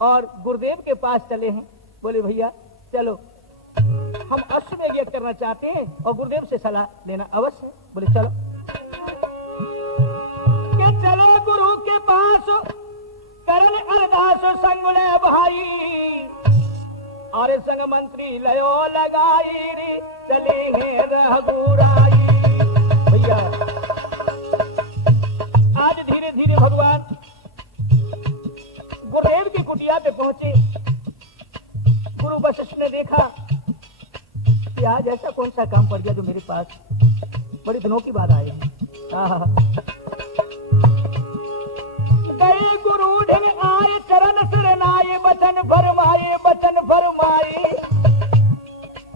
और गुरुदेव के पास चले हैं। बोले भैया चलो, हम अश्वमेध यज्ञ करना चाहते हैं और गुरुदेव से सलाह लेना अवश्य है। बोले चलो कि चलो गुरु के पास करण अरदास संगुले भाई, और संग मंत्री लयो लगाई रे चले रघुराई। भैया आज धीरे धीरे भगवान गुरुदेव की कुटिया पे पहुंचे। गुरु वशिष्ठ ने देखा कि आज ऐसा कौन सा काम पड़ गया जो मेरे पास बड़े दिनों की बात आए। गए गुरु ढंग आए चरण शरणाए वचन फरमाए वचन फरमाए,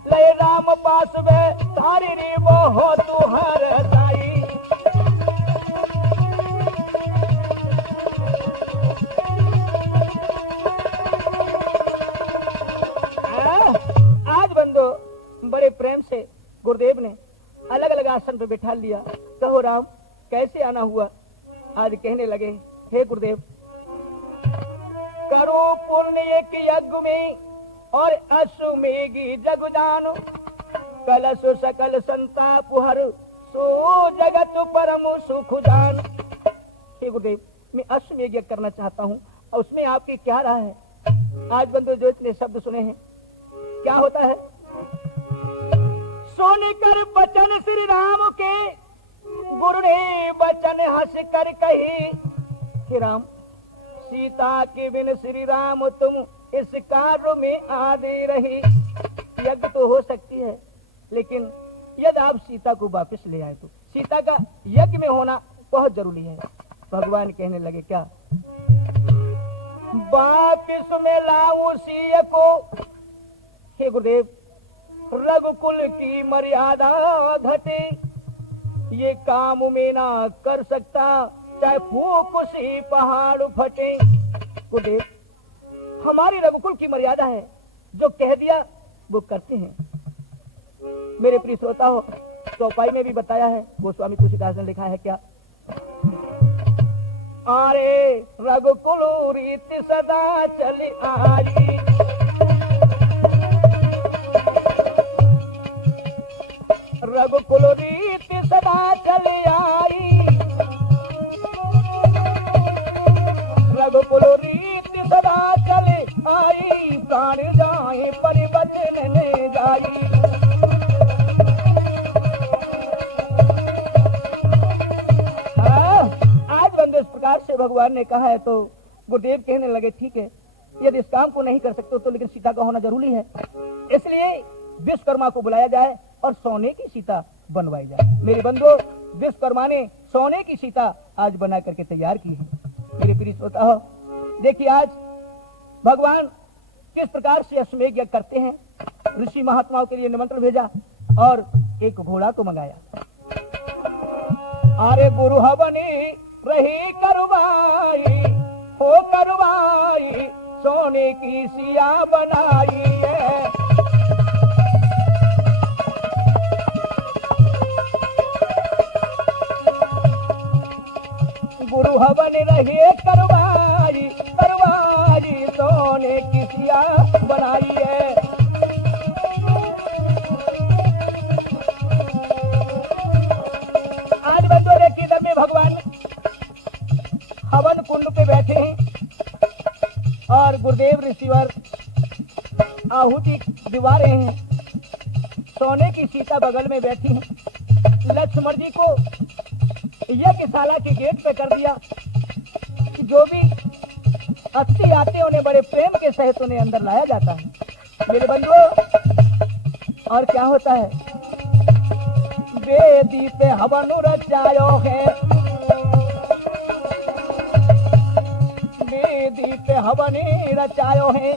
लय राम पास में तारी रे वो हो तुहर साई। आज बंदो बड़े प्रेम से गुरुदेव ने अलग अलग आसन पर बिठा लिया। कहो राम कैसे आना हुआ। आज कहने लगे हे गुरुदेव, करो पुण्य एक यज्ञ में और अश्वमेघी जग जानो, कलश सकल संताप हर सो जगत परम सुख जान। हे गुरुदेव, मैं अश्वमेघ यज्ञ करना चाहता हूँ और उसमें आपकी क्या राय है। आज बंधु जो इतने शब्द सुने हैं क्या होता है। सोने कर बचन श्री राम के गुरु ने बचन हंस कर कही कि राम सीता के बिन श्री राम तुम इस कार्य में आदे रही। यज्ञ तो हो सकती है लेकिन यदि आप सीता को वापस ले आए तो सीता का यज्ञ में होना बहुत जरूरी है। भगवान कहने लगे क्या वापिस में लाऊं सीय को। हे गुरुदेव, रघुकुल की मर्यादा घटे, ये काम में ना कर सकता चाहे फूक सी पहाड़ फटे। गुरुदेव, हमारी रघुकुल की मर्यादा है, जो कह दिया वो करते हैं। मेरे प्रिय श्रोता हो, चौपाई में भी बताया है, गोस्वामी तुलसीदास ने लिखा है क्या, अरे रघुकुल रीति सदा चली आई, रघुकुल रीति सदा चली आई, रघुकुल रीति सदा चली आई, प्राण जाए परिवचन ने जाई। आज बंदे इस प्रकार से भगवान ने कहा है तो गुरुदेव कहने लगे ठीक है, यदि इस काम को नहीं कर सकते तो लेकिन सीता का होना जरूरी है, इसलिए विश्वकर्मा को बुलाया जाए और सोने की सीता बनवाई जाए। मेरे बंधुओं, विश्वकर्मा ने सोने की सीता आज बना करके तैयार की है। मेरे प्रिय श्रोता हो, देखिए आज भगवान किस प्रकार से अश्वमेध यज्ञ करते हैं। ऋषि महात्माओं के लिए निमंत्रण भेजा और एक घोड़ा को मंगाया। अरे गुरु हवनी रही करवाई हो करवाई, सोने की सिया बनाई है। गुरु हवन रही करवाई करवाई, सोने की सिया बनाई है। आज बंदो देखिए जब में भगवान हवन कुंड पे बैठे हैं और गुरुदेव ऋषिवर आहुति दिवा रहे हैं। सोने की सीता बगल में बैठी है। लक्ष्मण जी को यज्ञशाला के गेट पे कर दिया कि जो भी अतिथि आते उन्हें बड़े प्रेम के सहित उन्हें अंदर लाया जाता है। मेरे बंधुओं, और क्या होता है, वेदी पे हवन रचायो है, वेदी पे हवन रचायो है,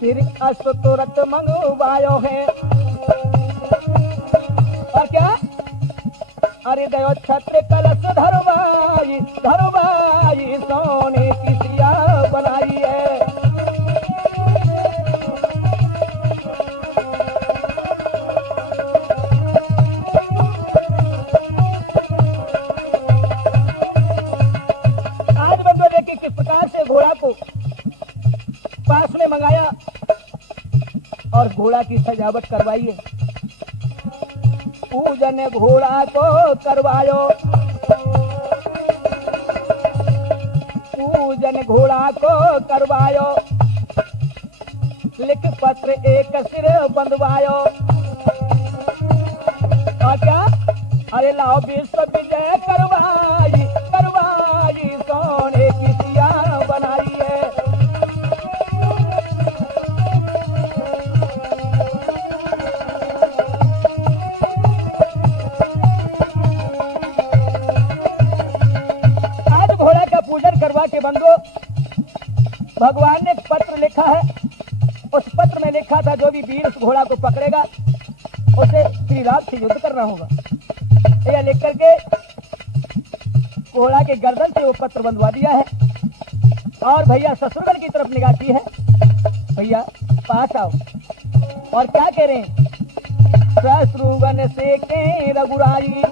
फिर अश्व तुरंत मंगवायो है। और क्या, अरे दयो छत्र कलश धरवाई धरवाई, सोने की सिया बनाई है। आज बंदो देखिए किस प्रकार से घोड़ा को ने मंगाया और घोड़ा की सजावट करवाई है। पूजन घोड़ा को करवायो, पूजन घोड़ा को करवायो, लिख पत्र एक सिर बंधवायो। और क्या? अरे लाओ विश्व विजय करवाई, करवाई सोने की सिया बनाई है। आज घोड़ा का पूजन करवा के बंधो, भगवान ने पत्र लिखा है। उस पत्र में लिखा था जो भी वीर उस घोड़ा को पकड़ेगा उसे श्री राम से युद्ध करना होगा। यह लिख करके घोड़ा के गर्दन से वो पत्र बंधवा दिया है। और भैया शत्रुघ्न की तरफ निगाह की है, भैया पास आओ। और क्या कह रहे हैं? शत्रुघ्न से के रघुराई,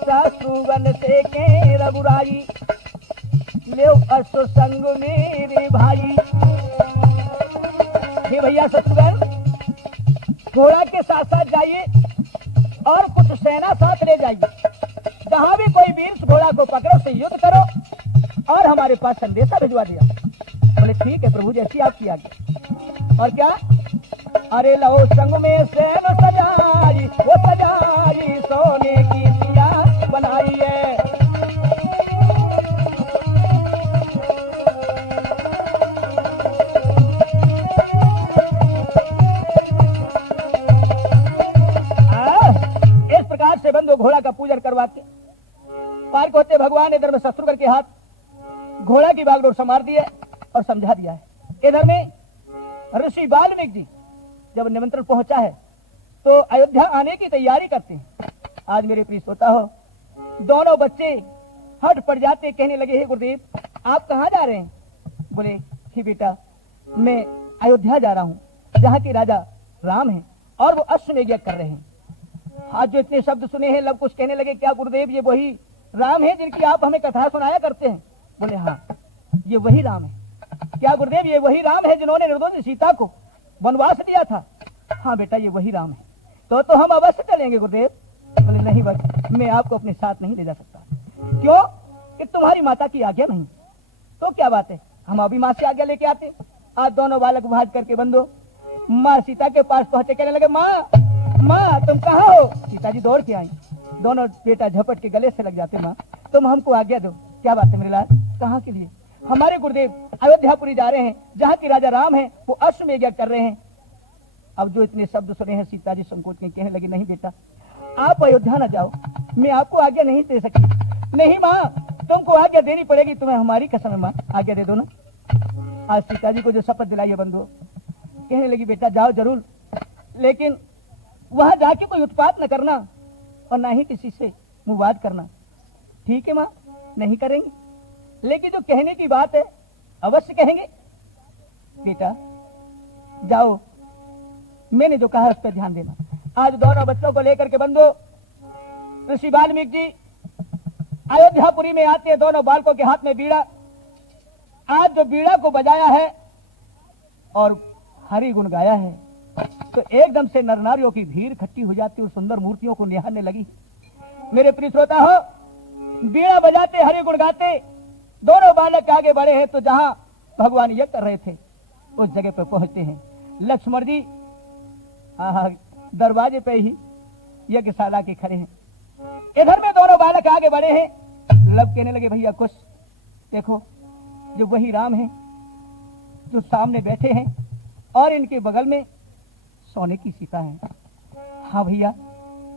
शत्रुघ्न से के रघुराई, ले अश्व संग मेरे भाई। हे भैया शत्रुघ्न, घोड़ा के साथ साथ जाइए और कुछ सेना साथ ले जाइए। जहां भी कोई वीर घोड़ा को पकड़ो से युद्ध करो और हमारे पास संदेशा भिजवा दिया। बोले ठीक है प्रभु, जैसी आपकी आज्ञा। और क्या? अरे लो संग में सेना सजाई, वो सजाई सोने की सिया बनाई है। से बंधो घोड़ा का पूजन करवाते पार को होते भगवान इधर में शत्रुघ्न के हाथ घोड़ा की बागडोर संभाल दी है और समझा दिया है। इधर में ऋषि वाल्मीकि जी जब निमंत्रण पहुंचा है तो अयोध्या आने की तैयारी करते हैं। आज मेरे प्रिय श्रोता हो, दोनों बच्चे हट पड़ जाते, कहने लगे हे गुरुदेव आप कहाँ जा रहे हैं? बोले कि बेटा मैं अयोध्या जा रहा हूँ, जहाँ के राजा राम हैं और वो अश्वमेध यज्ञ कर रहे हैं। आज जो इतने शब्द सुने हैं लव कुछ कहने लगे क्या गुरुदेव ये वही राम है जिनकी आप हमें कथा सुनाया करते हैं? बोले हाँ ये वही राम है। क्या गुरुदेव ये वही राम है जिन्होंने निर्दोष सीता को वनवास दिया था? हाँ बेटा ये वही राम है। तो हम अवश्य चलेंगे गुरुदेव। बोले नहीं बस मैं आपको अपने साथ नहीं ले जा सकता। क्यों? कि तुम्हारी माता की आज्ञा नहीं। तो क्या बात है, हम अभी माँ से आज्ञा लेके आते। आज दोनों बालक भाज करके बंधो माँ सीता के पास पहुंचे, कहने लगे माँ माँ तुम कहाँ हो? सीता जी दौड़ के आई। दोनों बेटा झपट के गले से लग जाते, माँ तुम हमको आज्ञा दो। क्या बात है मेरे लाल? कहाँ के लिए? हमारे गुरुदेव अयोध्यापुरी जा रहे हैं, जहाँ की राजा राम है वो अश्वमेध यज्ञ कर रहे हैं। अब जो इतने शब्द सुने हैं सीता जी संकोच में कहने लगी नहीं बेटा आप अयोध्या न जाओ, मैं आपको आज्ञा नहीं दे सकती। नहीं माँ तुमको आज्ञा देनी पड़ेगी, तुम्हें हमारी कसम है माँ, आज्ञा दे दो ना। आज सीता जी को जो शपथ दिलाई है बंधु, कहने लगी बेटा जाओ जरूर, लेकिन वहां जाके कोई उत्पात न करना और ना ही किसी से मुवाद करना। ठीक है माँ नहीं करेंगे, लेकिन जो कहने की बात है अवश्य कहेंगे। बेटा जाओ, मैंने जो कहा उस पर ध्यान देना। आज दोनों बच्चों को लेकर के बंधो ऋषि वाल्मीकि जी अयोध्यापुरी में आते हैं। दोनों बालकों के हाथ में बीड़ा। आज जो बीड़ा को बजाया है और हरि गुण गाया है तो एकदम से नर नारियों की भीड़ इकट्ठी हो जाती और सुंदर मूर्तियों को निहारने लगी। मेरे प्रिय श्रोता हो, बीड़ा बजाते हरि गुण गाते दोनों बालक आगे बढ़े हैं तो जहां भगवान यज्ञ कर रहे थे उस जगह पर पहुंचते हैं। लक्ष्मण जी दरवाजे पे ही यज्ञशाला के खड़े हैं। इधर में दोनों बालक आगे बढ़े हैं। लव कहने लगे भैया कुछ देखो, जो वही राम है जो सामने बैठे हैं और इनके बगल में सोने की सीता है। हाँ भैया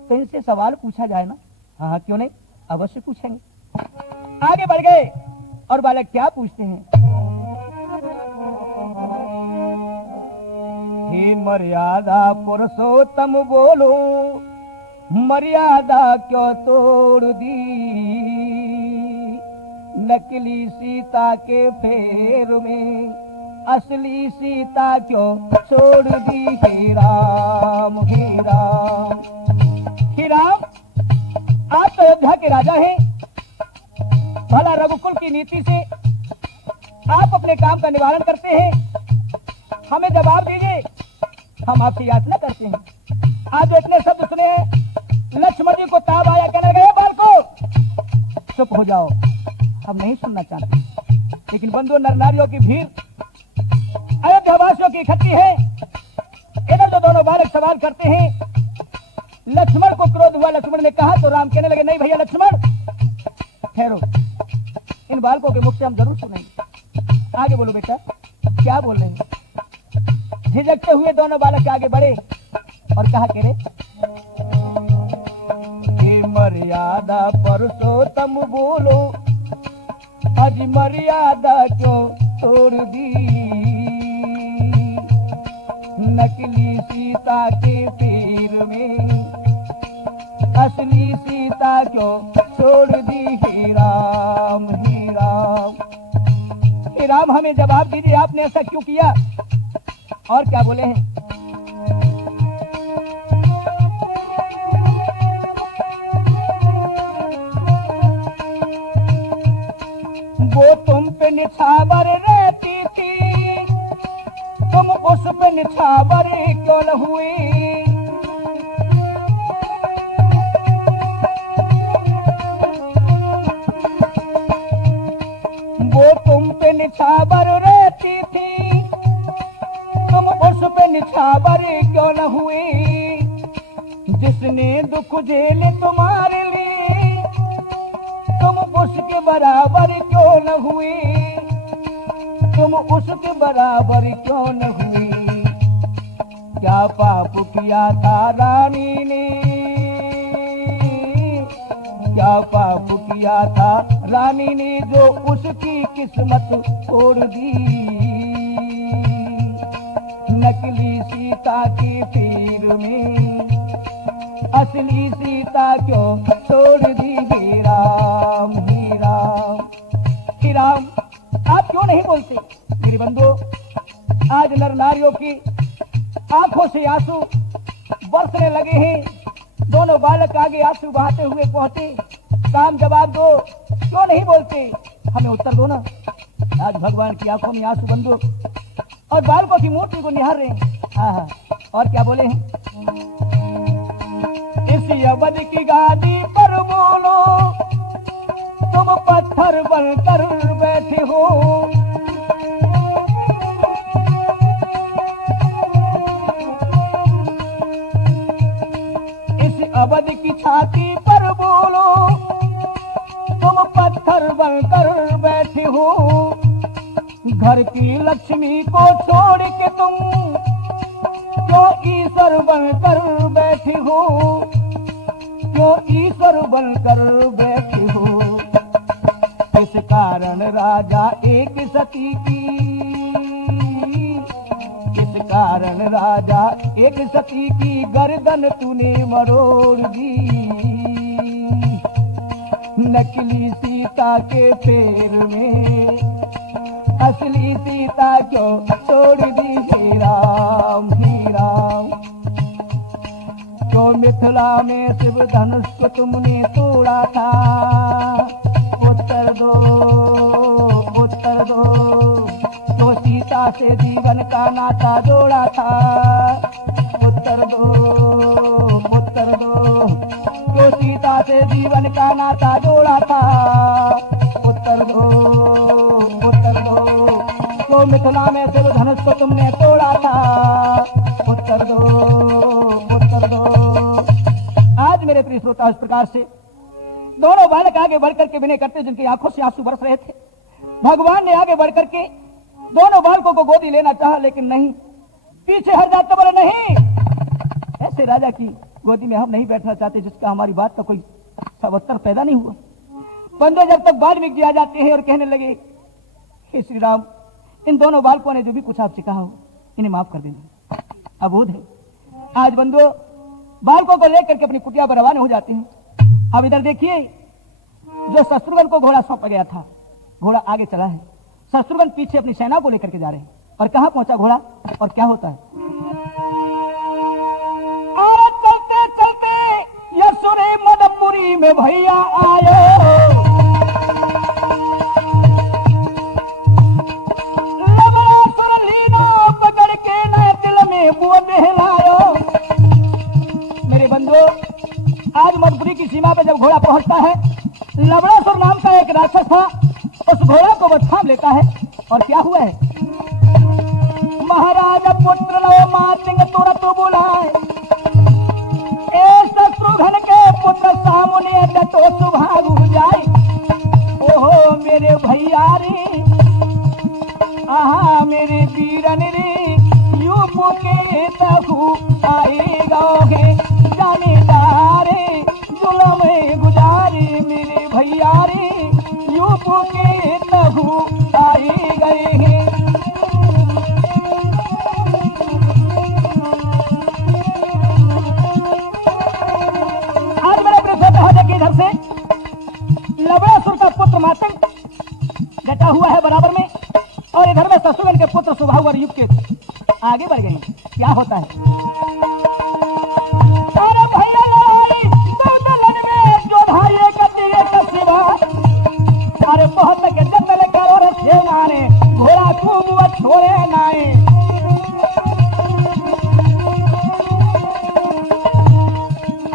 तो इनसे सवाल पूछा जाए ना? हाँ क्यों नहीं, अवश्य पूछेंगे। आगे बढ़ गए और बालक क्या पूछते हैं? हे मर्यादा पुरुषोत्तम बोलो, मर्यादा क्यों तोड़ दी? नकली सीता के फेर में असली सीता क्यों छोड़ दी? हे राम हे राम हे राम, आप तो अयोध्या के राजा हैं। भला रघुकुल की नीति से आप अपने काम का निवारण करते हैं, हमें जवाब दीजिए, हम आपसे याचना करते हैं। आज जो इतने शब्द सुने हैं, लक्ष्मण जी को ताव आया, कहने लगे बाल को चुप हो जाओ, हम नहीं सुनना चाहते। लेकिन बंधु नर नारियों की भीड़ अयोध्यावासियों की इकट्ठी है। इधर जो दोनों बालक सवाल करते हैं, लक्ष्मण को क्रोध हुआ। लक्ष्मण ने कहा तो राम कहने लगे नहीं भैया लक्ष्मण ठहरो, इन बालकों के मुख से हम जरूर सुनेंगे। आगे बोलो बेटा, क्या बोल रहे हैं? झिझकते हुए दोनों बालक आगे बढ़े और कहा कह रहे, मर्यादा पुरुषोत्तम बोलो, आज मर्यादा क्यों तोड़ दी, नकली सीता के पीर में असली सीता क्यों छोड़ दी। हे राम हे राम हे राम, हमें जवाब दीजिए, आपने ऐसा क्यों किया? और क्या बोले हैं? वो तुम पे निछावर रहती थी, तुम उस पे निछावर क्यों न हुई, वो तुम पे निछावर रहती थी, तुम उस पे निछावर क्यों न हुई, जिसने दुख झेले तुम्हारे लिए, तुम उसके बराबर क्यों न हुई, तुम उसके बराबर क्यों न हुई। क्या पाप किया था रानी ने, क्या पाप किया था रानी ने, जो उसकी किस्मत तोड़ दी, नकली सीता के पीर में असली सीता क्यों छोड़ दी। हे राम हे राम हे राम, आप क्यों नहीं बोलते? मेरे बंधुओं, आज नर नारियों की आंखों से आंसू बरसने लगे हैं। दोनों बालक आगे आंसू बहाते हुए पहुंचे, काम जवाब दो, क्यों नहीं बोलते? हमें उत्तर दो ना। आज भगवान की आंखों में आंसू बंधु और बालकों की मूर्ति को निहार रहे हैं। हाँ, और क्या बोले हैं? इस अवध की गादी पर बोलो, तुम पत्थर बनकर बैठे हो, इस अवध की छाती पर बोलो, तुम पत्थर बनकर बैठे हो, घर की लक्ष्मी को छोड़ के तुम क्यों ईश्वर बनकर बैठे हो, क्यों ईश्वर बनकर बैठे हो। इस कारण राजा एक सती की, इस कारण राजा एक सती की गर्दन तूने मरोड़ दी, नकली सीता के पैर में असली सीता क्यों छोड़ दी। हे राम हे राम, तो मिथिला में शिव धनुष को तुमने तोड़ा था, उत्तर दो उत्तर दो, तो सीता से जीवन का नाता जोड़ा था, उत्तर दो उत्तर दो, तो सीता से जीवन का नाता जोड़ा था, उत्तर दो उत्तर दो, तो मिथिला में शिव धनुष को तुमने तोड़ा था, उत्तर दो उत्तर दो। आज मेरे प्रिय श्रोता, इस प्रकार से दोनों बालक आगे बढ़कर के विनय करते, जिनकी आंखों से आंसू बरस रहे थे। भगवान ने आगे बढ़कर के दोनों बालकों को गोदी लेना चाहा, लेकिन नहीं, पीछे हट जाते, बोले नहीं, ऐसे राजा की गोदी में हम नहीं बैठना चाहते जिसका हमारी बात का कोई सवत्तर पैदा नहीं हुआ। बंदे जब तक वाल्मीकि जी आ जाते हैं और कहने लगे, हे श्री राम, इन दोनों बालकों ने जो भी कुछ आपसे कहा हो, इन्हें माफ कर देना, अबोध है। आज बंदो बालकों को लेकर के अपनी कुटिया पर रवाना हो जाते हैं। अब इधर देखिए, जो शत्रुघ्न को घोड़ा सौंपा गया था, घोड़ा आगे चला है, शत्रुघ्न पीछे अपनी सेना को लेकर के जा रहे हैं। और कहां पहुंचा घोड़ा और क्या होता है? और चलते चलते यसुरे मदपुरी में भैया आए, लवणासुर नाम का एक राक्षस था, उस घोड़ा को वो थाम लेता है। और क्या हुआ है, महाराज पुत्र लो मातिंग तुरंत बुलाए, शत्रुघ्न के पुत्र सामने डटो सुभागु जाए। ओहो मेरे भैया रे, आहा मेरे वीरन रे, यूप के तहु आए गए जानेदारे जुलम गुजारे। मेरे भैया रे, यूप के तहु आए गए हैं। इधर से लवणासुर का पुत्र मातंग डटा हुआ है बराबर में, और इधर में शत्रुघ्न के पुत्र सुबाहु और युक्त आगे बढ़ गए। क्या होता है, अरे भैया दलन में जो भाई का सिवा, अरे बहुत के जंगल करो सेना ने घोड़ा खूब छोड़े नाए।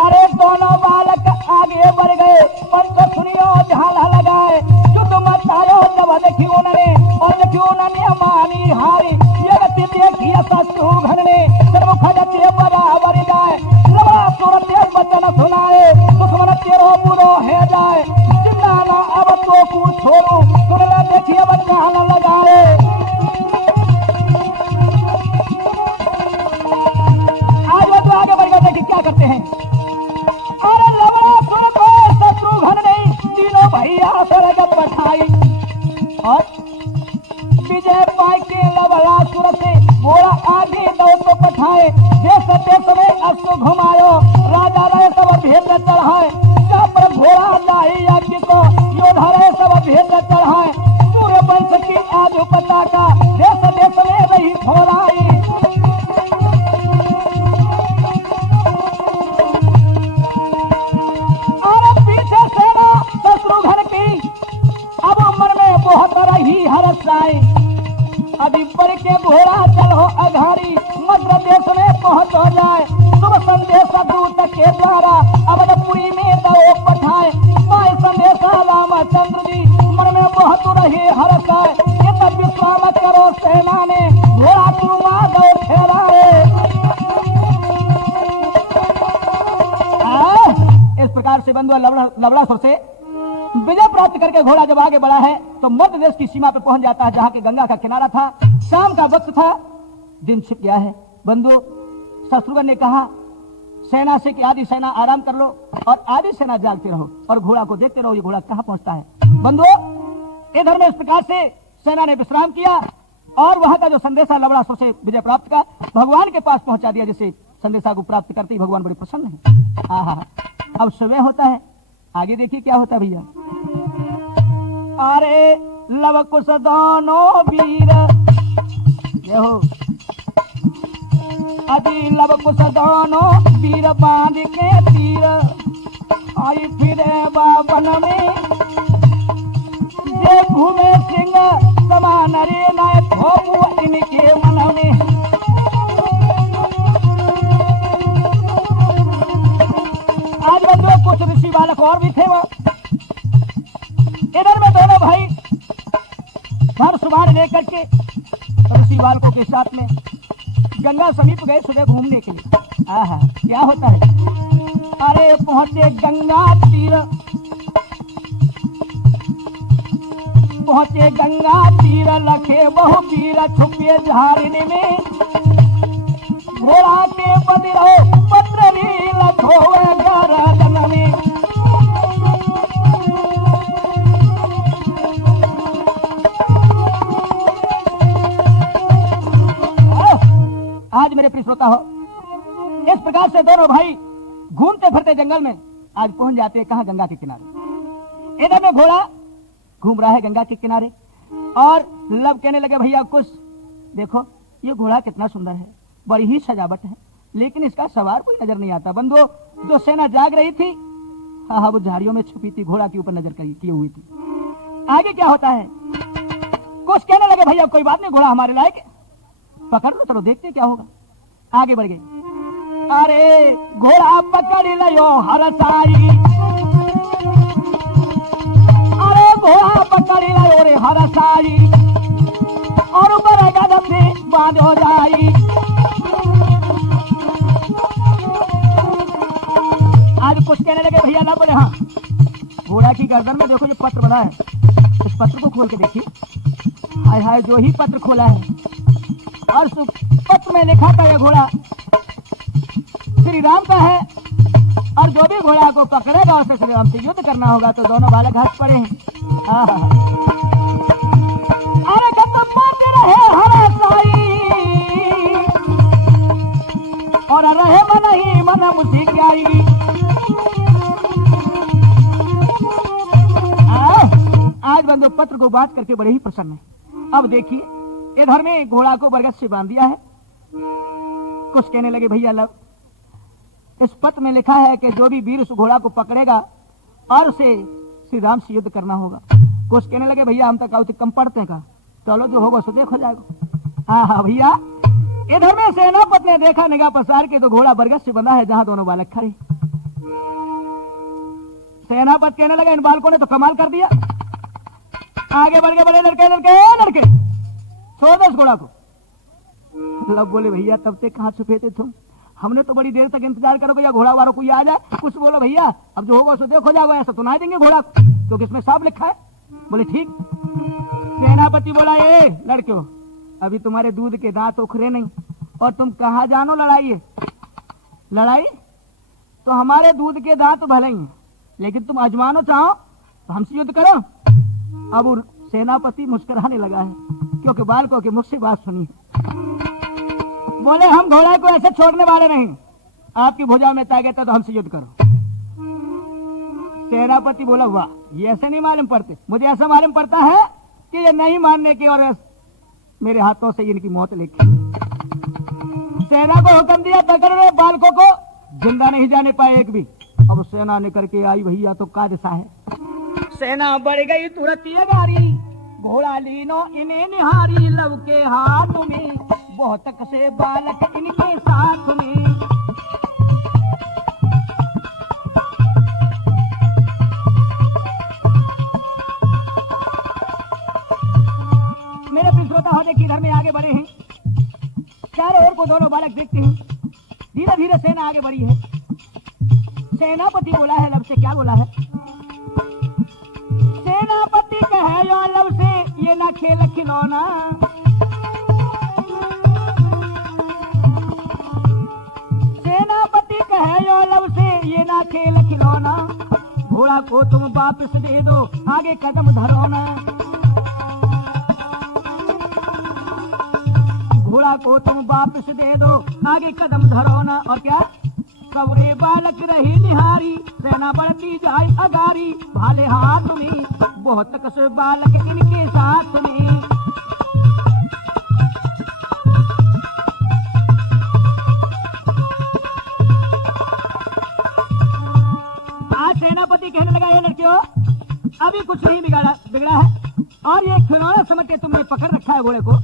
अरे दोनों बालक आगे बढ़ गए, पंच सुनियो झाला लगाए, युद्ध मत आयो जब देखी उन्होंने, और देखी उन्होंने मानी हारी। ये गति देखी शत्रुघ्न ने, सर्वमुख जते बराबर जाए, लवणासुर ते वचन सुनाए, दुश्मन तेरो बुरो है जाए। चिल्लाना अब तो कू छोड़ू, सुनला देखी अब कान लगाए। आज वो तो आगे बढ़ गए, देखिए क्या करते हैं। अरे लवणासुर को शत्रुघ्न ने तीनों भैया स्वर्ग पठाई, और विजय पाए के लवणासुर से घोड़ा आगे दौड़ तो पठाए। देश देश में अश्व घुमायो, राजा रहे सब भेद चढ़ाए। जहाँ पर घोड़ा जाए यज्ञ को, योद्धा रहे सब भेद चढ़ाए। पूरे वंश की आज पताका देश देश में रही घोड़ाई। बहुत रही हरसाई, अभी बढ़ के घोड़ा चलो अघारी, मध्य देश में पहुंच हो जाए। शुभ संदेश दूत के द्वारा अवधपुरी में दो पठाए, पाए संदेशा रामचंद्र जी, मन में बहुत रही हरसाई। ये तब विश्राम करो सेना ने, घोड़ा तुमा दो ठहराए। इस प्रकार से बंधु लवणासुर से विजय प्राप्त करके घोड़ा जब आगे बढ़ा है तो मध्य देश की सीमा पर पहुंच जाता है, जहां के गंगा का किनारा था। शाम का वक्त था, दिन छिप गया है। बंधु शत्रुघ्न ने कहा सेना से कि आधी सेना आराम कर लो और आधी सेना जागते रहो और घोड़ा को देखते रहो, ये घोड़ा कहां पहुंचता है। बंधु इधर में इस प्रकार से सेना ने विश्राम किया और वहां का जो संदेशा लवणासुर से विजय प्राप्त का भगवान के पास पहुंचा दिया। जैसे संदेशा को प्राप्त करते ही भगवान बड़े प्रसन्न है। आहा, अब सुबह होता है, आगे देखिए क्या होता है भैया। अरे लव कुश दोनों वीर, ये हो अजी लव कुश दोनों वीर बांध के तीर, आई फिरे बावन में जे घूमे सिंह समान रे नाय भोपू इनके मन में। आज बंधुओं कुछ ऋषि बालक और भी थे। वह इधर में दोनों भाई हर सुबह लेकर के ऋषि बालकों के साथ में गंगा समीप गए सुबह घूमने के लिए। आहा, क्या होता है, अरे पहुंचे गंगा तीर, पहुंचे गंगा तीर, लखे बहु वीर छुपे झाड़ने में, घोड़ा के बदिरो पत्र लखो गरदन में। आज मेरे प्रिय श्रोता हो, इस प्रकार से दोनों भाई घूमते फिरते जंगल में आज पहुंच जाते हैं कहां, गंगा के किनारे। इधर में घोड़ा घूम रहा है गंगा के किनारे और लव कहने लगे भैया कुछ देखो ये घोड़ा कितना सुंदर है, बड़ी ही सजावट है, लेकिन इसका सवार कोई नजर नहीं आता। बंधुओं जो सेना जाग रही थी, हाँ वो झाड़ियों में छुपी थी, घोड़ा के ऊपर नजर की हुई थी। आगे क्या होता है, कुछ कहने लगे भैया कोई बात नहीं, घोड़ा हमारे लायक है, पकड़ लो, चलो देखते क्या होगा। आगे बढ़ गए। अरे घोड़ा पकड़ लियो हरसाई, बोली लाओ रे हरा साई और ऊपर गदम से बांध हो जाई। आज कुछ कहने लगे भैया ना बोले हाँ घोड़ा की गर्दन में देखो ये पत्र बना है, इस पत्र को खोल के देखिए। हाय हाय जो ही पत्र खोला है और उस पत्र में लिखा था ये घोड़ा श्री राम का है और जो भी घोड़ा को पकड़ेगा उसे श्री राम से युद्ध करना होगा। तो दोनों बालक हंस पड़े हैं। अरे कदम मारते रहे हरा साई और रहे मन ही मन मुझी क्या आज बंधु पत्र को बांट करके बड़े ही प्रसन्न है। अब देखिए इधर में घोड़ा को बरगद से बांध दिया है। कुछ कहने लगे भैया लव इस पत्र में लिखा है कि जो भी वीर उस घोड़ा को पकड़ेगा और उसे श्री राम से युद्ध करना होगा। कुछ कहने लगे भैया हम तक कम पढ़ते हैं का चलो जो होगा सो देखो जाएगा। हाँ हाँ भैया इधर में सेनापति ने देखा निगाह पसार के तो घोड़ा बरगद से बंधा है जहां दोनों बालक खड़े। सेनापति कहने लगा इन बालकों ने तो कमाल कर दिया, आगे बढ़ के बड़े लड़के लड़के लड़के छोड़ दो उस घोड़ा को। लव बोले भैया तब तक कहां छुपे थे तुम, हमने तो बड़ी देर तक इंतजार करो भैया घोड़ा वालों कोई आ जाए। कुछ बोलो भैया अब जो होगा उसको देखो जाओ, ऐसा तो ना देंगे घोड़ा क्योंकि इसमें साफ लिखा है। बोले ठीक। सेनापति बोला ए लड़कियों अभी तुम्हारे दूध के दांत उखरे नहीं और तुम कहाँ जानो लड़ाई है। लड़ाई तो हमारे दूध के दांत भले ही लेकिन तुम अजमानो चाहो तो हमसे युद्ध करो। अब वो सेनापति मुस्कुराने लगा है क्योंकि बालकों के मुख से बात सुनी। बोले हम घोड़ा को ऐसे छोड़ने वाले नहीं, आपकी भुजा में ताकत है तो हमसे युद्ध करो। सेनापति बोला वाह ये ऐसे नहीं मालूम पड़ते, मुझे ऐसा मालूम पड़ता है कि ये नहीं मानने की और मेरे हाथों से इनकी मौत लिखी। सेना को हुक्म दिया पकड़ रहे बालकों को जिंदा नहीं जाने पाए एक भी। अब सेना निकल के आई भैया तो का दिशा है। सेना बढ़ गई तुरंत ये गाड़ी घोड़ा लीनो इन्हें निहारी लव के हाथ में बहुत कसे बालक इनके साथ में। मेरे प्रिय श्रोता हो देखिए घर में आगे बढ़े हैं, चारों ओर को दोनों बालक देखते हैं। धीरे धीरे सेना आगे बढ़ी है। सेनापति बोला है लव से क्या बोला है। सेनापति कहे यो लव से ये ना खेल खिलौना, सेनापति कहे यो लव से ये ना खेल खिलौना, घोड़ा को तुम वापस दे दो आगे कदम धरो ना। घोड़ा को तुम वापस दे दो आगे कदम धरो ना। और क्या सबरे बालक रही निहारी सेना बढ़ती जाए अगारी भाले हाथ में बहुत कस बालक इनके साथ में। आज सेनापति कहने लगा ये लड़कियों अभी कुछ नहीं बिगड़ा है और ये खिलौना समझ के तुमने पकड़ रखा है घोड़े को,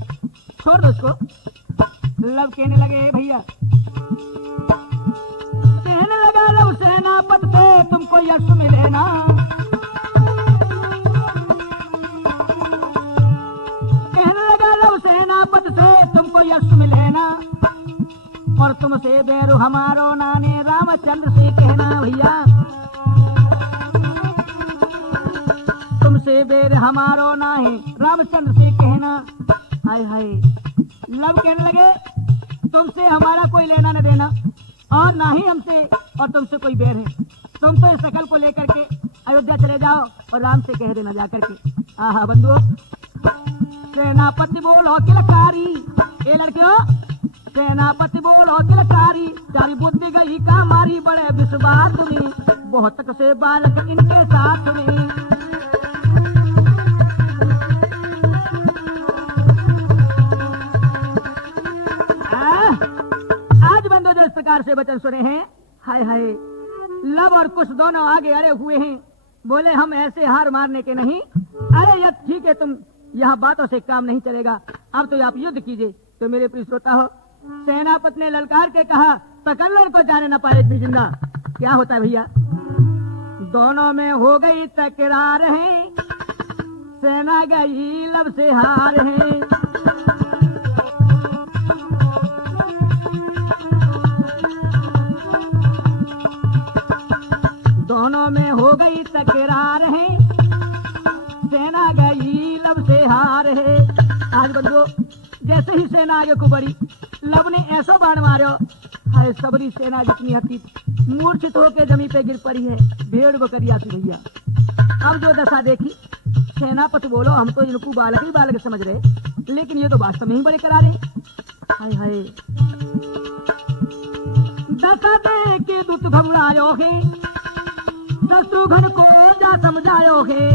छोड़ दो उसको। लव कहने लगे भैया कहने लगा लव सेनापति से तुमको यश मिले ना, कहने लगा लव सेनापति से तुमको यश मिले ना और तुमसे बैरो हमारो नाने रामचंद्र से कहना भैया तुमसे बैर हमारो ना है रामचंद्र से कहना। हाय हाय लव कहने लगे तुमसे हमारा कोई लेना न देना और ना ही हमसे और तुमसे कोई बैर है। तुम तो इस शकल को लेकर के अयोध्या चले जाओ और राम से कह देना जाकर के। आहा बंधुओं सेनापति बोलो किलकारी ए लड़कियों सेनापति बोलो किलकारी चारी बुद्धि गई का मारी बड़े विश्वास में बहुत से बालक इनके साथ में। इस प्रकार से वचन सुने हैं। हाय हाय लव और कुश दोनों आगे अड़े हुए हैं। बोले हम ऐसे हार मारने के नहीं। अरे यह ठीक है तुम यहाँ बातों से काम नहीं चलेगा, अब तो आप युद्ध कीजिए। तो मेरे प्रिय श्रोता हो सेनापति ने ललकार के कहा सकल्लन को जाने न पाए भी जिंदा। क्या होता है भैया दोनों में हो गई तकरार है सेना गई लब से हार है। दोनों में हो गई तकरार है, सेना गई लब से हार है। आज बंधुओं, जैसे ही सेना आगे को बढ़ी, लब ने ऐसा बाण मारो, हाय सबरी सेना जितनी हती मूर्छित होकर जमीन पे गिर पड़ी है। भेड़ बकरिया से भैया। अब जो दशा देखी, सेनापति बोलो हम तो इनको बालक ही बालक समझ रहे, लेकिन ये तो वास्तव में ही बड़े करा रहे। हाय हाय दशा देख के दूत घबरायो है, शत्रुघ्न को जा समझायो है।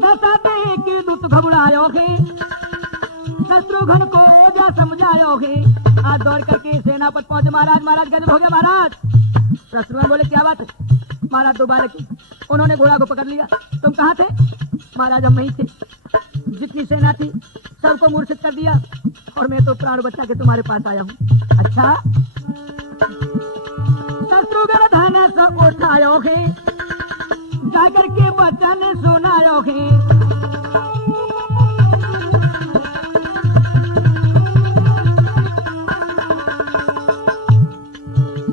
दशा देख के दूत घबरायो है, शत्रुघ्न को जा समझायो है। आज दौड़ करके सेनापति पहुंचे। महाराज महाराज कैसे हो गया महाराज? शत्रुघ्न बोले क्या बात है? महाराज दो बालक उन्होंने घोड़ा को पकड़ लिया। तुम कहाँ थे? महाराज हम वहीं थे, जितनी सेना थी सबको मूर्छित कर दिया और मैं तो प्राण बचा के तुम्हारे पास आया हूँ। अच्छा, शत्रुघ्न धनुष उठायो है, जाकर के वचन सुनायो है।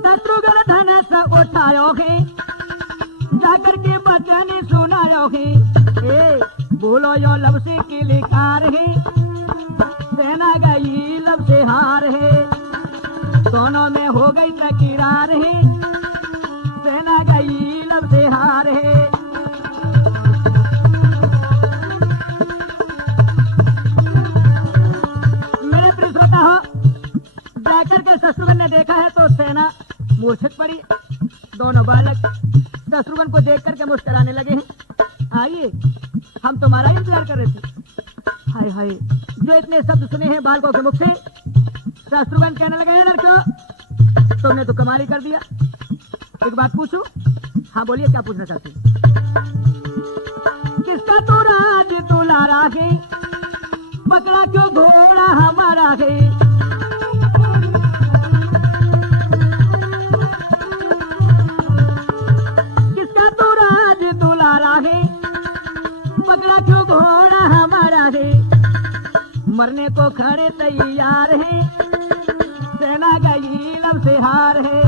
शत्रुघ्न धनुष उठायो है, जाकर के वचन सुनायो है। बोलो यो लब से के लिकार है, सेना गई लब से हार है। दोनों में हो गई तकरार है, सेना गई लब से हार है। मेरे प्रिय श्रोता हो, जाकर के शत्रुघ्न ने देखा है तो सेना मूर्छित पड़ी। दोनों बालक शत्रुघ्न को देख करके मुस्कुराने लगे हैं। आइए, हम तुम्हारा इंतजार कर रहे थे। हाय हाय जो इतने शब्द सुने हैं बालकों के मुख से, शत्रुघ्न कहने लगे लड़कों तुमने तो कमाल ही कर दिया। एक बात पूछूं? हाँ बोलिए, क्या पूछना चाहते हैं? किसका तो राज दुलारा है, पकड़ा क्यों घोड़ा हमारा है। किसका तो राज दुलारा है, पकड़ा क्यों घोड़ा हमारा है। मरने को खड़े तैयार है, सेना गई लब से हार है।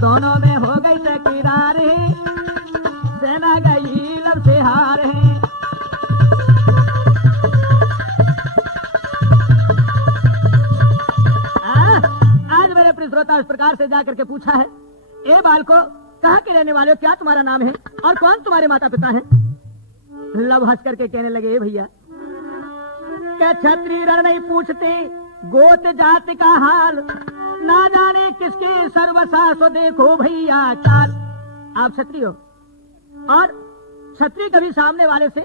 दोनों में हो गई तकरार है, सेना गई लब से हार है। आज मेरे प्रिय श्रोता इस प्रकार से जाकर के पूछा है, ए बालको कहाँ के रहने वाले हो, क्या तुम्हारा नाम है और कौन तुम्हारे माता पिता हैं? लब हंस करके कहने लगे, भैया क्या क्षत्रिय रण नहीं पूछते गोत जात का हाल, ना जाने किसके सर्वसा सो देखो भैया चाल। आप क्षत्रिय हो और क्षत्रिय कभी सामने वाले से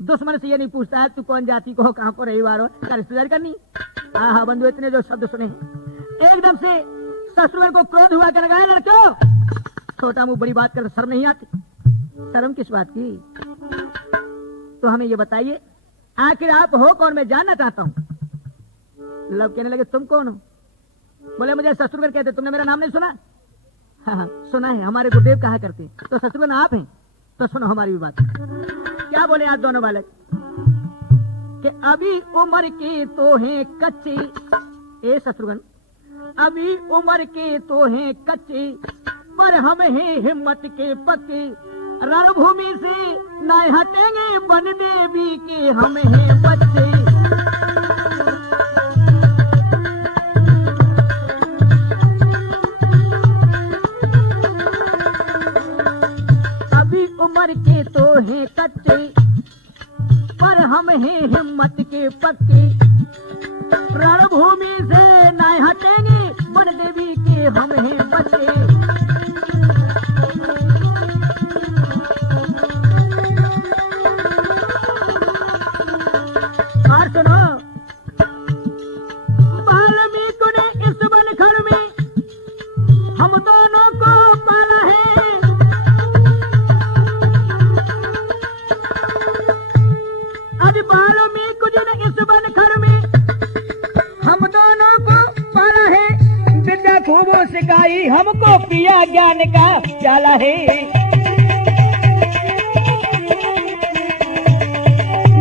दुश्मन से ये नहीं पूछता है तू कौन जाति को हो, कहाँ को रविवार हो, क्या रिश्तेदारी करनी। हाँ बंधु, इतने जो शब्द सुने एकदम से शत्रुघ्न को क्रोध हुआ कर गए, लड़कों छोटा मुंह बड़ी बात कर, शर्म नहीं आती? शर्म किस बात की? तो हमें ये बताइए आखिर आप हो कौन, मैं जानना चाहता हूँ। लब कहने लगे तुम कौन हो? बोले मुझे शत्रुघ्न कहते। तुमने मेरा नाम नहीं सुना? हाँ सुना है, हमारे गुरुदेव कहा करते। तो शत्रुघ्न आप हैं? तो सुनो हमारी भी बात। क्या बोले आज दोनों बालक कि अभी उम्र के तो हैं कच्चे। ए शत्रुघ्न अभी उम्र के तो हैं कच्चे, पर हम हैं हिम्मत के पक्के। रणभूमि से न हटेंगे, बन देवी के हम हैं बच्चे। अभी उम्र के तो हैं कच्चे, पर हम हैं हिम्मत के पक्के। रणभूमि से न हटेंगे, बन देवी के हम हैं बच्चे। वाल्मीकि ने इस वनखंड में हम दोनों को पाला है। आज वाल्मीकि जी ने इस वनखंड में हम दोनों को पाला है। विद्या खूब सिखाई हमको पिया ज्ञान का प्याला है।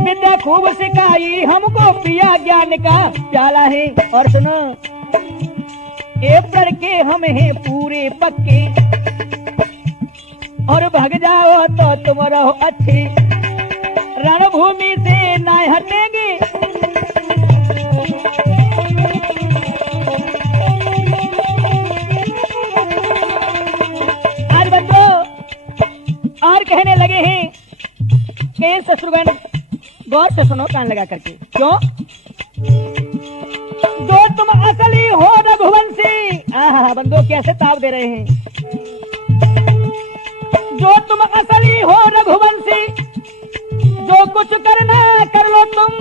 विद्या खूब सिखाई हमको पिया ज्ञान का प्याला है। और सुनो, एक प्रण के हम हैं पूरे पक्के, और भाग जाओ तो तुम रहो अच्छे, रणभूमि से ना हटेंगे। आज बंदो और कहने लगे हैं कि शत्रुघ्न गौर से सुनो, कान लगा करके। क्यों? जो तुम असली हो रघुवंशी। आहा बंदो कैसे ताव दे रहे हैं। जो तुम असली हो रघुवंशी, जो कुछ करना कर लो तुम।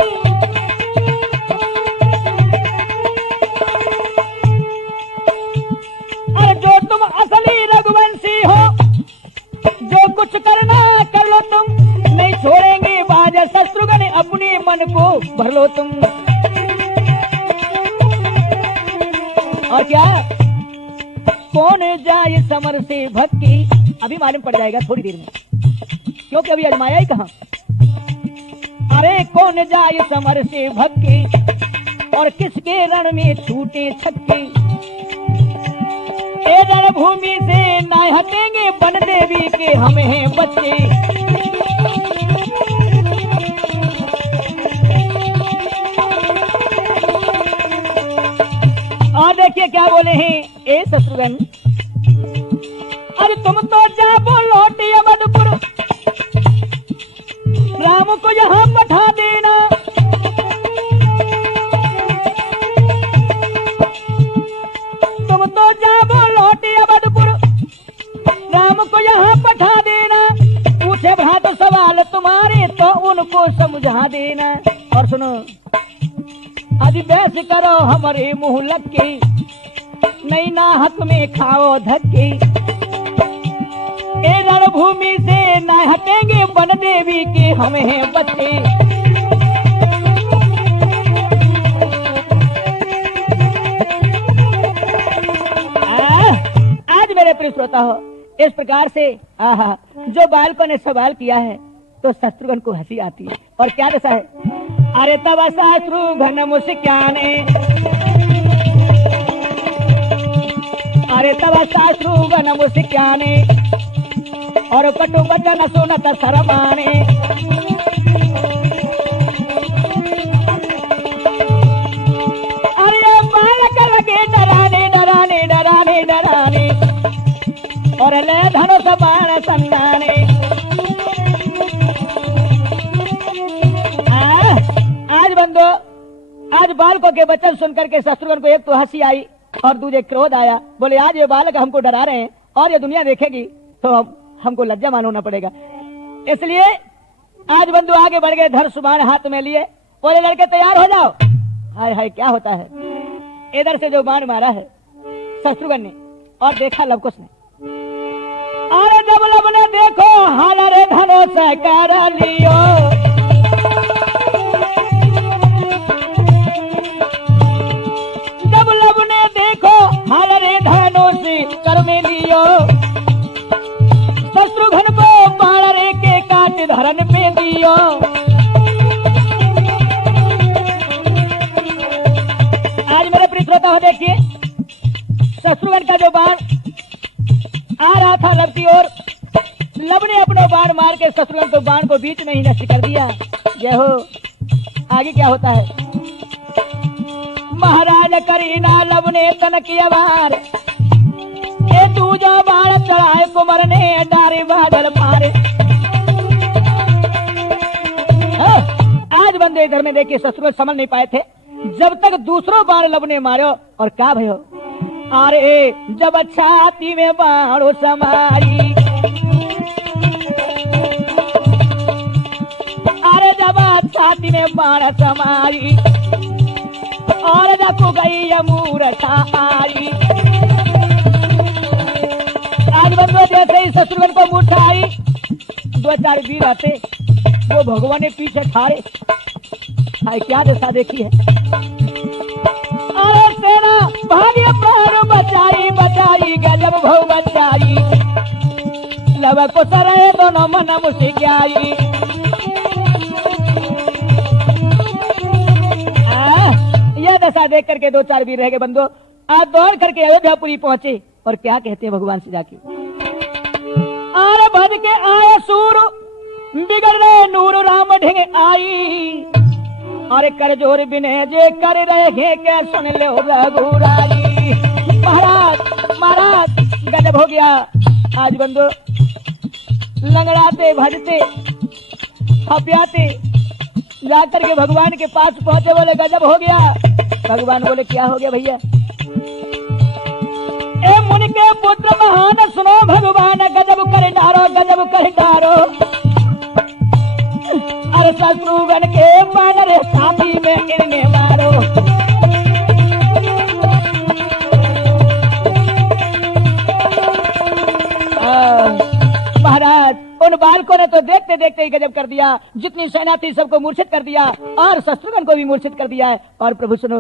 और जो तुम असली रघुवंशी हो, जो कुछ करना कर लो तुम। नहीं छोड़ेंगे बाज शत्रुघ्न, अपने मन को भर लो तुम। और क्या? कौन जाए समर से भक्ति, अभी मालूम पड़ जाएगा थोड़ी देर में, क्योंकि अभी अजमाया ही कहां। अरे कौन जाए समर से भक्ति, और किसके रण में छूटे छक्के। ए रणभूमि से ना हटेंगे, बन देवी के हम हैं बच्चे। और देखिए क्या बोले हैं ए शत्रुघ्न। अरे तुम तो जा बोलो अवधपुर, राम को यहाँ बैठा देना। तुम तो जा बोलो अवधपुर, राम को यहाँ बैठा देना। पूछे भ्रात सवाल तुम्हारे तो उनको समझा देना। और सुनो, आज बहस करो हमारे मुंह लग के, नहीं ना हक में खाओ धक्के। ए रणभूमि से ना हटेंगे, बन देवी के हम हैं बच्चे। आज मेरे प्रिय श्रोता हो, इस प्रकार से आहा जो बालकों ने सवाल किया है तो शत्रुघ्न को हंसी आती है। और क्या दशा है? अरे तब शत्रुघ्न मुस्काने, अरे तब शत्रुघ्न मुस्काने, और कटु वचन सुनत शरमाने। अरे बालक लगे डराने डराने डराने डराने, और ले धनुष बाण संदाने। आज बंदो, आज बालकों के वचन सुनकर के शत्रुघ्न को एक तो हंसी आई और दूसरे क्रोध आया। बोले आज ये बालक हमको डरा रहे हैं, और ये दुनिया देखेगी तो हमको लज्जा मान होना पड़ेगा। इसलिए आज बंधु आगे बढ़ गए, धनुष बाण हाथ में लिए। बोले लड़के तैयार हो जाओ। हाय हाय क्या होता है। इधर से जो बाण मारा है शत्रुघ्न ने, और देखा लवकुश ने। अरे जब लब ने देखो हाल रे धनुष कर लियो, जब लब ने देखो हाल रे धनुष कर में लियो। शत्रुघ्न को बाण रे के काट धरन पे दियो। आज मेरे प्रिय श्रोता हो देखिए, शत्रुघ्न का जो बाण आ रहा था लब की ओर, लब ने अपना बाण मार के शत्रुघ्न को बाण को बीच में ही नष्ट कर दिया। जय हो। आगे क्या होता है? महाराज करीना लब ने तन किया वार, ए तू जो बाण चढ़ाए कुमर ने डारे बादल मारे। आज बंदे इधर में देखिए शत्रुघ्न समझ नहीं पाए थे, जब तक दूसरों बाण लब ने मारो। और क्या भयो? अरे जब छाती में बाणो समाई, अरे जब छाती में बाण समाई, और जब गई मूर्छा आई। आज बंदो जैसे ही शत्रुघ्न को मूर्छा आई, दो चार वीर आते, वो भगवान ने पीछे खारे। हाय क्या दशा देखी है। अरे सेना भाग्य पर बचाई तब भव बचाई, लव को सरे दोनों मन मुसिक्याई। यह दशा देख करके दो चार वीर रह गए बंदो, आज दौड़ करके अयोध्यापुरी पहुंचे और क्या कहते हैं भगवान से जाके, आर भद के आए सूर बिगड़ रहे नूर राम ढिंग आई, अरे कर जोर बिने जे कर रहे के सुन ले रघुराई। महाराज महाराज गजब हो गया, आज बंदो लंगड़ाते भजते हपियाते जाकर के भगवान के पास पहुंचे, बोले गजब हो गया। भगवान बोले क्या हो गया भैया? ए मुनि के पुत्र महान सुनो भगवान गजब कर डारो, गजब कर डारो। अरे शत्रुघ्न के बानर साथी में इनने मारो। महाराज उन बालकों ने तो देखते देखते ही गजब कर दिया, जितनी सेना थी सबको मूर्छित कर दिया और शत्रुघ्न को भी मूर्छित कर दिया है। और प्रभु सुनो,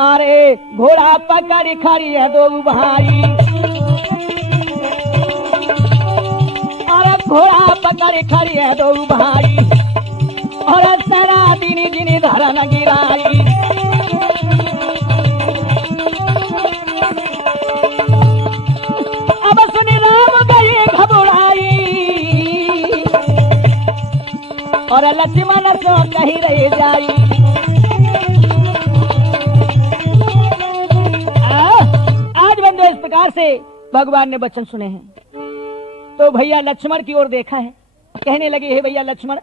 अरे घोड़ा पकड़ी खड़ी है दो भाई, अरे घोड़ा पकड़ी खड़ी है दो भाई, और सारा दिन जिनी धरन गिराई। अब सुनी राम गए घबराई, और लक्ष्मण तो कहीं रह जाई। आज बंदो इस प्रकार से भगवान ने वचन सुने हैं, तो भैया लक्ष्मण की ओर देखा है, कहने लगे हे भैया लक्ष्मण,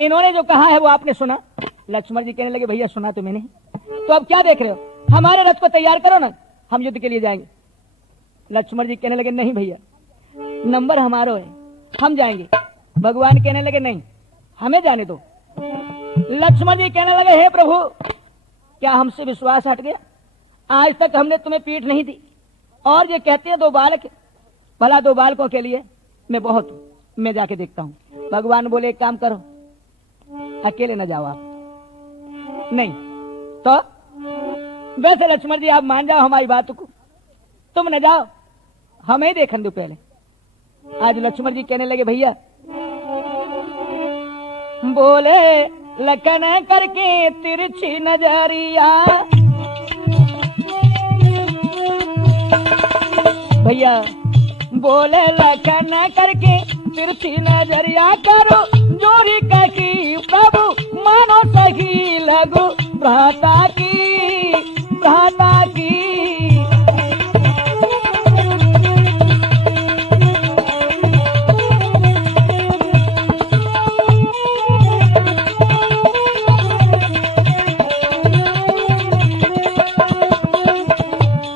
इन्होंने जो कहा है वो आपने सुना? लक्ष्मण जी कहने लगे भैया सुना तो मैंने, तो अब क्या देख रहे हो, हमारे रथ को तैयार करो ना, हम युद्ध के लिए जाएंगे। लक्ष्मण जी कहने लगे नहीं भैया, नंबर हमारो है, हम जाएंगे। भगवान कहने लगे नहीं, हमें जाने दो। लक्ष्मण जी कहने लगे हे प्रभु, क्या हमसे विश्वास हट गया? आज तक हमने तुम्हें पीठ नहीं दी, और ये कहते हैं दो बालक, भला दो बालकों के लिए मैं बहुत हूं, मैं जाके देखता हूं। भगवान बोले एक काम करो, अकेले न जाओ आप। नहीं तो वैसे लक्ष्मण जी आप मान जाओ हमारी बात को, तुम न जाओ, हमें देखने दो पहले। आज लक्ष्मण जी कहने लगे भैया, बोले लखन करके तिरछी नजरिया, भैया बोले लखन करके तिरछी नजरिया, करो जोरी की प्रभु मानो सही लगो भ्राता की, भ्राता की।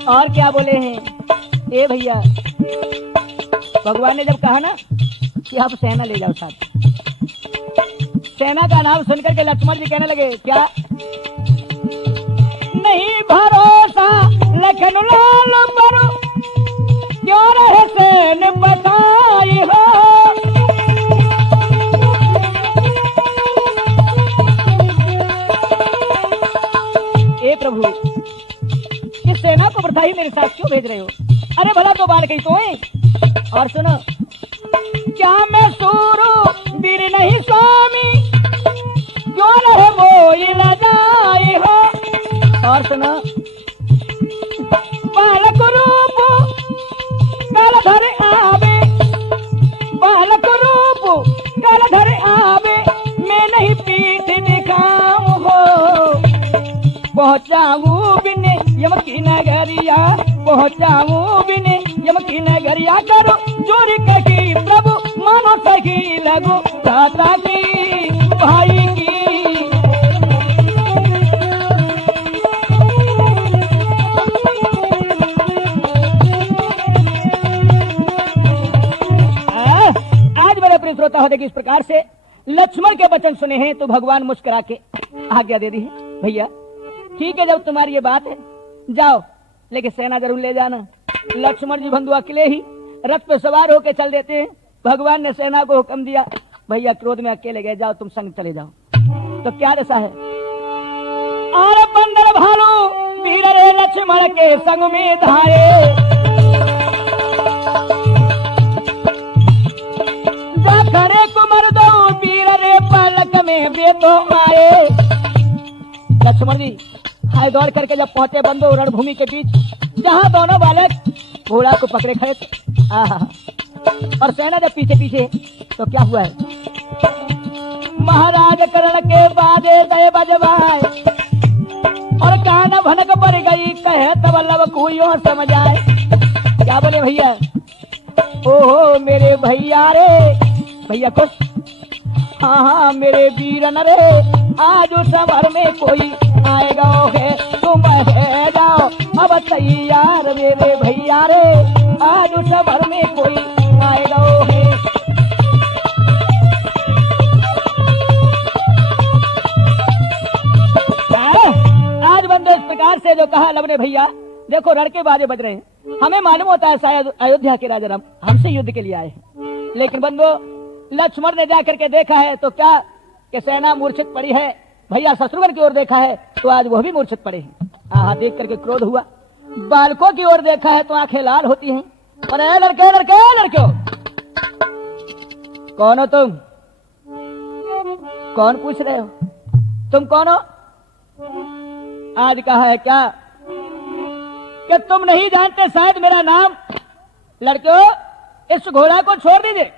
और क्या बोले हैं ए भैया, भगवान ने जब कहा ना कि आप सेना ले जाओ साथ, सेना का नाम सुनकर के लक्ष्मण जी कहने लगे क्या नहीं भरोसा लखन लाल बरो, क्यों रहे सेन बताई हो। ए प्रभु, इस सेना को वृथा ही मेरे साथ क्यों भेज रहे हो? अरे भला तो बाल कही तो है। और सुनो, क्या मैं सूरो वीर नहीं स्वामी, क्यों रहे वो लजाए हो। और सुनो, बालक रूप काल धर आवे, बालक रूप काल धर आवे, मैं नहीं पीठ दिखाऊं हो। पहुंचाऊं बिने यम की नगरिया, पहुंचाऊं बिने यम की नगरिया, करो जोरी की प्रभु मानो सही लगो दाता की भाई की। आज मेरे प्रिय श्रोता हो देखिए, इस प्रकार से लक्ष्मण के वचन सुने हैं तो भगवान मुस्कुरा के आज्ञा दे दी है, भैया ठीक है, जब तुम्हारी ये बात है जाओ, लेकिन सेना जरूर ले जाना। लक्ष्मण जी बंधु अकेले ही रथ पे सवार होके चल देते हैं। भगवान ने सेना को हुक्म दिया, भैया क्रोध में अकेले गए, जाओ तुम संग चले जाओ। तो क्या दशा है, और बंदर भालू वीर रे लक्ष्मण के संग में धारे, दौड़ करके जब पहुंचे बंधु रणभूमि के बीच, जहां दोनों बालक घोड़ा को पकड़े खड़े थे। आहा, और सेना जब पीछे पीछे, तो क्या हुआ है? महाराज करण के बाजे गए बजवाए, और कान भनक पर गई, कहे तब लब कुयो समझाए। क्या बोले भैया? ओहो मेरे भैया रे, भैया को हाँ हाँ मेरे वीरन रे, आज उस सभर में कोई आएगा है, तुम है जाओ अब तैयार मेरे भैया रे, आज उस सभर में कोई आएगा है। आज बंदे इस प्रकार से जो कहा लब ने, भैया देखो रण के बाजे बज रहे हैं, हमें मालूम होता है शायद अयोध्या के राजा राम हमसे युद्ध के लिए आए हैं, लेकिन बंदो लक्ष्मण ने जाकर के देखा है तो क्या कि सेना मूर्छित पड़ी है। भैया शत्रुघ्न की ओर देखा है तो आज वह भी मूर्छित पड़े हैं। आहा, देख करके क्रोध हुआ। बालकों की ओर देखा है तो आंखें लाल होती हैं। और ए लड़के लड़के लड़कियों, कौन हो तुम? कौन पूछ रहे हो? तुम कौन हो? आज कहा है क्या कि तुम नहीं जानते शायद मेरा नाम? लड़कियों, इस घोड़ा को छोड़ दीजिए,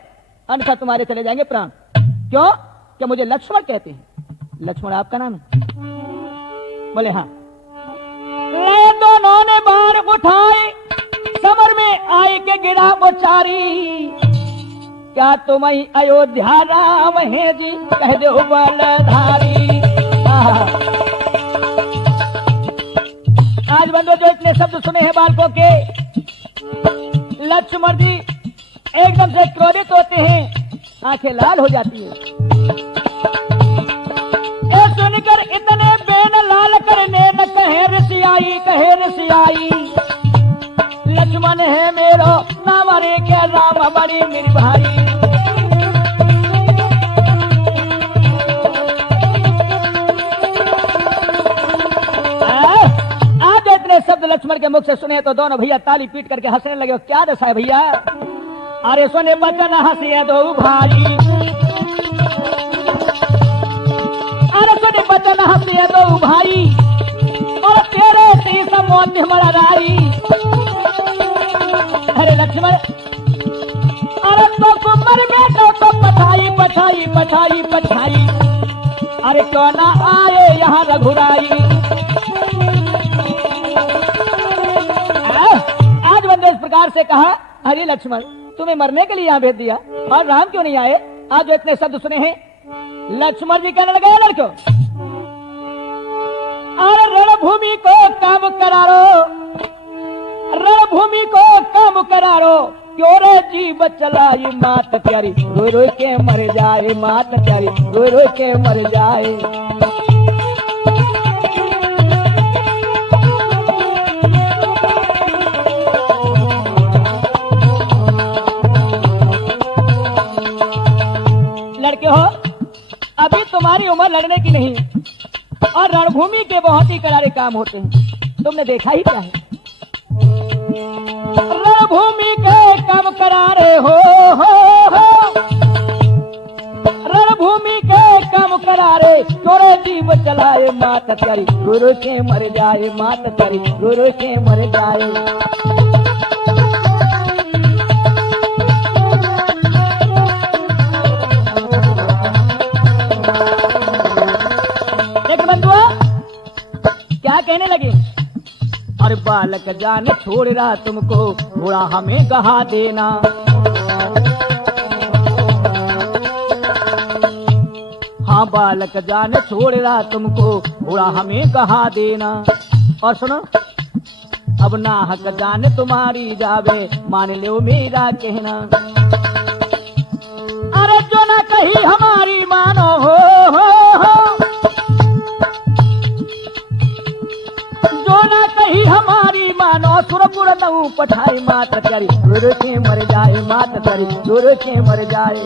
अन्यथा तुम्हारे चले जाएंगे प्राण। क्यों? कि मुझे लक्ष्मण कहते हैं। लक्ष्मण आपका नाम है? बोले हाँ। ले दोनों ने बाण उठाए, समर में आए के गिरा वो चारी, क्या तुम ही अयोध्या राम है जी, कह दो बलधारी। आज बंदो जो इतने शब्द सुने हैं बालकों के, लक्ष्मण जी एकदम से क्रोधित होते हैं, आंखें लाल हो जाती है। सुनकर इतने बेन लाल करने न कहे ऋषियाई, कहे ऋषियाई, लक्ष्मण है मेरो नाम रे, क्या राम बड़ी मेरी भारी। आज इतने शब्द लक्ष्मण के मुख से सुने तो दोनों भैया ताली पीट करके हंसने लगे। क्या दशा है भैया? अरे सुने बचन हंसिए दो भाई, अरे सुने बचन हंसिए दो भाई, और तेरे शीश मोती मरारी। अरे लक्ष्मण, अरे तो कुमर बेटो तो पछाई पछाई पछाई पछाई, अरे क्यों ना आए यहाँ रघुराई। आज बंदे इस प्रकार से कहा, अरे लक्ष्मण तुम्हें मरने के लिए यहाँ भेज दिया और राम क्यों नहीं आए? आज जो इतने शब्द सुने हैं, लक्ष्मण जी कहने लगे लड़कों, अरे रणभूमि को काम करारो, रणभूमि को काम करारो, क्यों रे जीव चलाई मात प्यारी, रोई रोई के मर जाए, मात प्यारी रोई रोई के मर जाए। लड़के हो, अभी तुम्हारी उम्र लड़ने की नहीं, और रणभूमि के बहुत ही करारे काम होते हैं। तुमने देखा ही क्या है? रणभूमि के काम करारे हो, रणभूमि के काम करारे, तोरे जीव चलाए मात प्यारी, गुरु के मर जाए, मात प्यारी गुरु के मर जाए। क्या कहने लगे? अरे बालक जान छोड़ रहा तुमको, घोड़ा हमें कहा देना। हाँ बालक जान छोड़ रहा तुमको, घोड़ा हमें कहा देना। और सुनो, अब नाहक जान तुम्हारी जावे, मान लो मेरा कहना। अरे जो ना कही हमारी मानो हो, कही हमारी मानो, सुरपुर नऊ पठाई मात करी, गुरु के मर जाए, मात करी गुरु के मर जाए।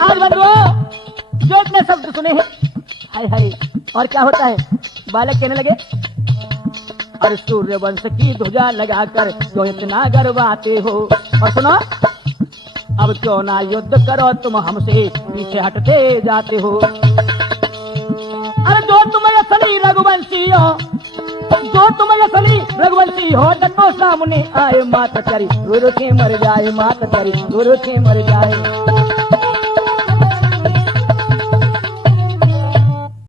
आज बंधुओं जो इतने शब्द सुने हैं, हाय हाय, और क्या होता है? बालक कहने लगे, अरे सूर्य वंश की ध्वजा लगाकर जो इतना गर्वाते हो। और सुनो, अब क्यों ना युद्ध करो, तुम हमसे पीछे हटते जाते हो। अरे जो तुम असली रघुवंशी हो, जो तुम असली रघुवंशी हो, डटो सामने आए, माता तेरी रो रो के मर जाए, माता तेरी रो रो के मर जाए।